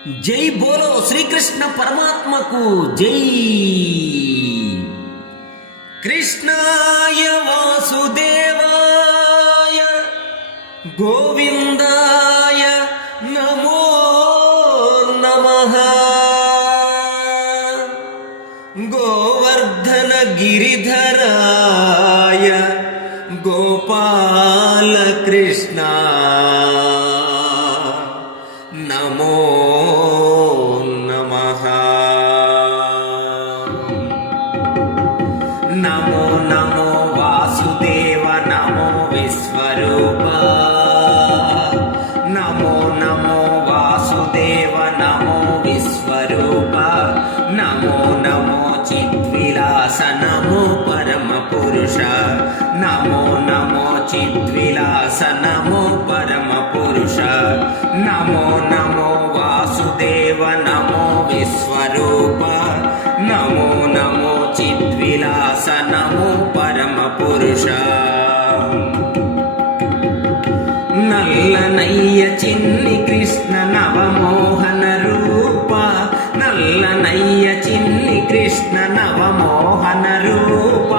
जय बोलो श्री कृष्ण परमात्मा को जय। कृष्णाय वासुदेवाय गोविंदाय नमो नमः। गोवर्धन गिरिधराय गोपाल कृष्णा नमो नमः। नमो नमो वासुदेव नमो विश्वरूप। नमो नमो वासुदेव नमो विश्वरूप। नमो नमो चिद्विलास नमो परम पुरुष। नमो नमो चिद्विलास नमो परम पुरुष। नमो नमो वासुदेव नमो विश्वरूप। नमो नमो चिद्विलास नमो परम पुरुष। నల్లనయ్య చిన్ని కృష్ణ నవమోహన రూప। నల్లనయ్య చిన్ని కృష్ణ నవమోహన రూప।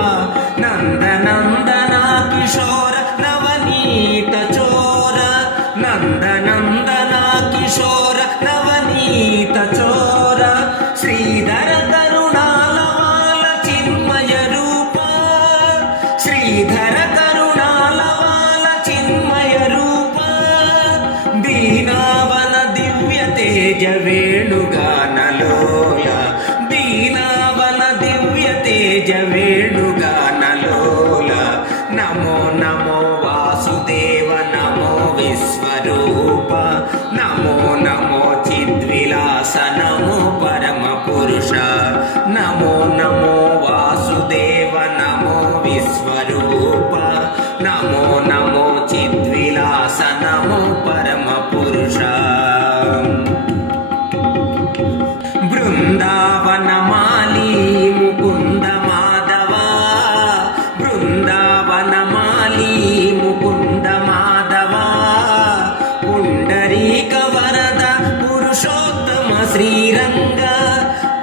నందనందన కిశోర నవనీత చోర। నందనందన కిశోర నవనీత చోర। శ్రీధర కరుణాలవాల చిన్మయ రూప। శ్రీధర కరుణాలవాల చిన్మయ రూప। దీనావన దివ్య తేజ వేణుగానలోల। దీనావన దివ్య తేజ వేణుగానలోల। నమో నమో వాసుదేవ నమో విశ్వరూప। నమో నమో చిద్విలాస నమో పరమ పురుష। నమో నమో వాసుదేవ నమో విశ్వరూప। నమో నమో చిద్విలాస నమో పరమ పురుష। బృందావనమాలి ముకుంద మాధవ। బృందావనమాలి ముకుంద మాధవ। పుండరీక వరద పురుషోత్తమ శ్రీరంగ।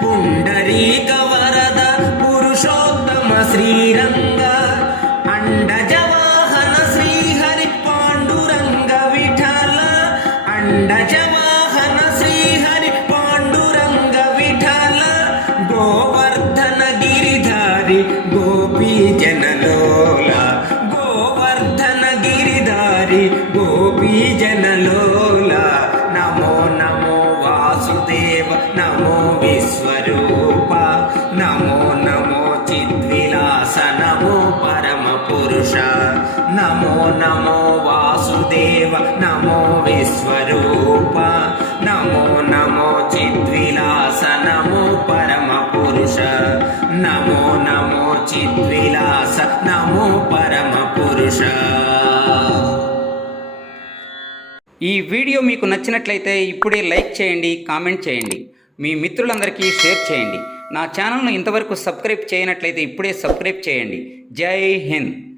పుండరీక వరద పురుషోత్తమ శ్రీరంగ। అండజవాహన శ్రీహరి పాండురంగ విఠల। అండజవాహన శ్రీహరి పాండురంగ విఠల। గోవర్ధన గిరిధారి గోపీ జనలోల। గోవర్ధన గిరిధారి గోపీ జనలోల। నమో నమో వాసుదేవ నమో విశ్వరూప। నమో నమో చిద్విలాస నమో పరమ పురుష। నమో నమో వాసుదేవ నమో విశ్వరూప। నమో నమో చిద్విలాస నమో పరమ పురుష। నమో నమో చిద్విలాస నమో పరమ పురుష। ఈ వీడియో మీకు నచ్చినట్లయితే ఇప్పుడే లైక్ చేయండి, కామెంట్ చేయండి, మీ మిత్రులందరికీ షేర్ చేయండి. నా ఛానల్ను ఇంతవరకు సబ్స్క్రైబ్ చేయనట్లయితే ఇప్పుడే సబ్స్క్రైబ్ చేయండి. జై హింద్.